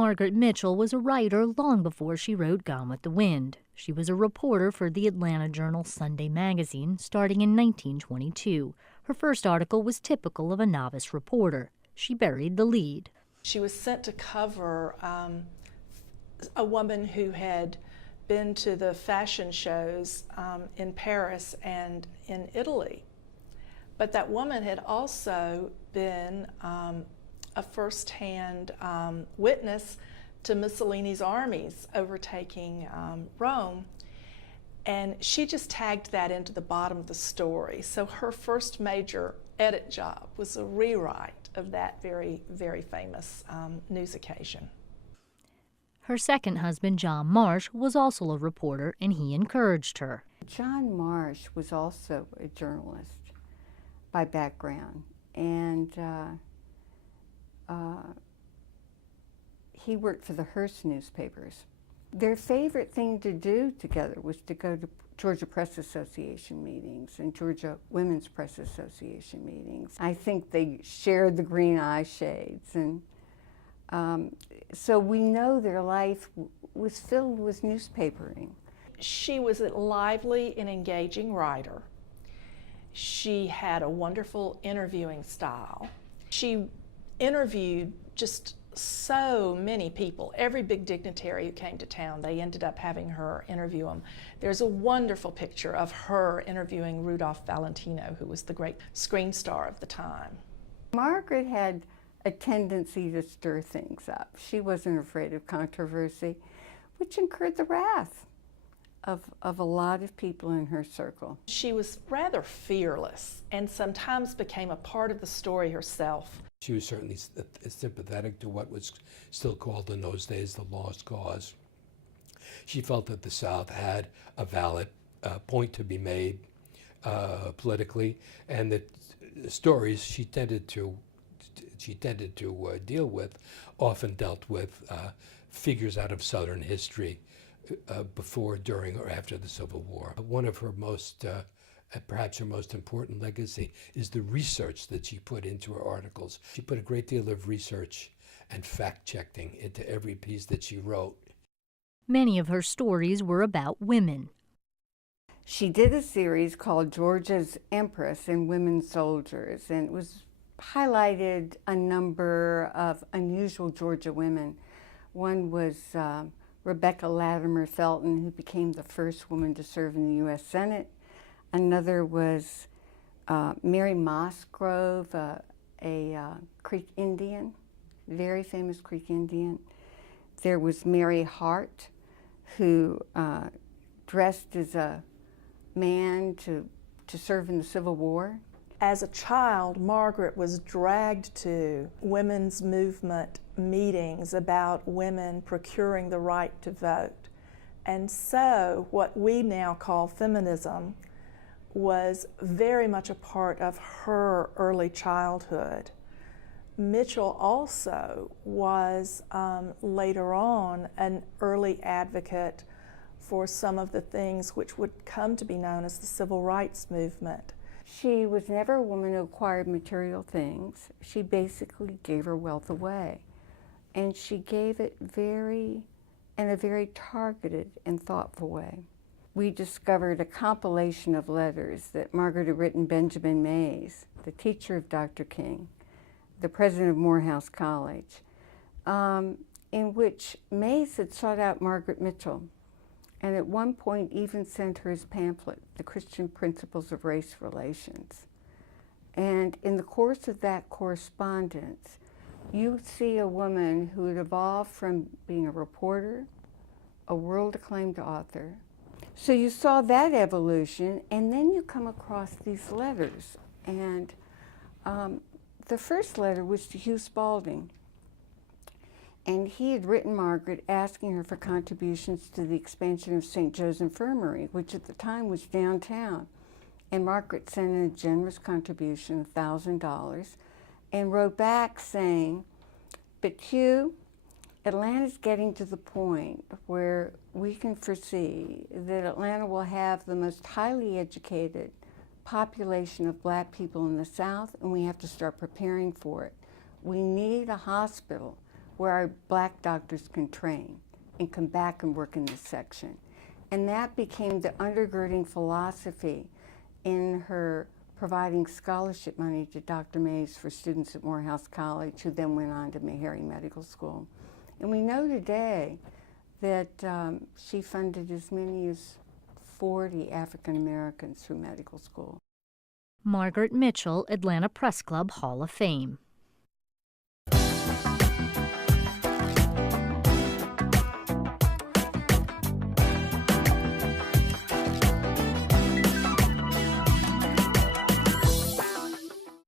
Margaret Mitchell was a writer long before she wrote Gone with the Wind. She was a reporter for the Atlanta Journal Sunday magazine starting in 1922. Her first article was typical of a novice reporter. She buried the lead. She was sent to cover a woman who had been to the fashion shows in Paris and in Italy. But that woman had also been a first-hand witness to Mussolini's armies overtaking Rome, and she just tagged that into the bottom of the story. So her first major edit job was a rewrite of that very, very famous news occasion. Her second husband, John Marsh, was also a reporter, and he encouraged her. John Marsh was also a journalist by background, and he worked for the Hearst newspapers. Their favorite thing to do together was to go to Georgia Press Association meetings and Georgia Women's Press Association meetings. I think they shared the green eye shades, and so we know their life was filled with newspapering. She was a lively and engaging writer. She had a wonderful interviewing style. She interviewed just so many people. Every big dignitary who came to town, they ended up having her interview them. There's a wonderful picture of her interviewing Rudolph Valentino, who was the great screen star of the time. Margaret had a tendency to stir things up. She wasn't afraid of controversy, which incurred the wrath of a lot of people in her circle. She was rather fearless and sometimes became a part of the story herself. She was certainly sympathetic to what was still called in those days the lost cause. She felt that the South had a valid point to be made politically, and that stories she tended to deal with often dealt with figures out of Southern history before, during, or after the Civil War. One of her most perhaps her most important legacy is the research that she put into her articles. She put a great deal of research and fact-checking into every piece that she wrote. Many of her stories were about women. She did a series called Georgia's Empress and Women Soldiers, and it was highlighted a number of unusual Georgia women. One was Rebecca Latimer Felton, who became the first woman to serve in the U.S. Senate. Another was Mary Musgrove, a Creek Indian, very famous Creek Indian. There was Mary Hart, who dressed as a man to serve in the Civil War. As a child, Margaret was dragged to women's movement meetings about women procuring the right to vote. And so what we now call feminism was very much a part of her early childhood. Mitchell also was later on an early advocate for some of the things which would come to be known as the civil rights movement. She was never a woman who acquired material things. She basically gave her wealth away. And she gave it in a very targeted and thoughtful way. We discovered a compilation of letters that Margaret had written Benjamin Mays, the teacher of Dr. King, the president of Morehouse College, in which Mays had sought out Margaret Mitchell, and at one point even sent her his pamphlet, The Christian Principles of Race Relations. And in the course of that correspondence, you see a woman who had evolved from being a reporter, a world-acclaimed author. So you saw that evolution, and then you come across these letters. And the first letter was to Hugh Spalding. And he had written Margaret asking her for contributions to the expansion of St. Joe's Infirmary, which at the time was downtown. And Margaret sent in a generous contribution of $1,000 and wrote back saying, "But Hugh, Atlanta's getting to the point where we can foresee that Atlanta will have the most highly educated population of black people in the South, and we have to start preparing for it. We need a hospital where our black doctors can train and come back and work in this section. And that became the undergirding philosophy in her providing scholarship money to Dr. Mays for students at Morehouse College, who then went on to Meharry Medical School. And we know today that she funded as many as 40 African Americans through medical school. Margaret Mitchell, Atlanta Press Club Hall of Fame.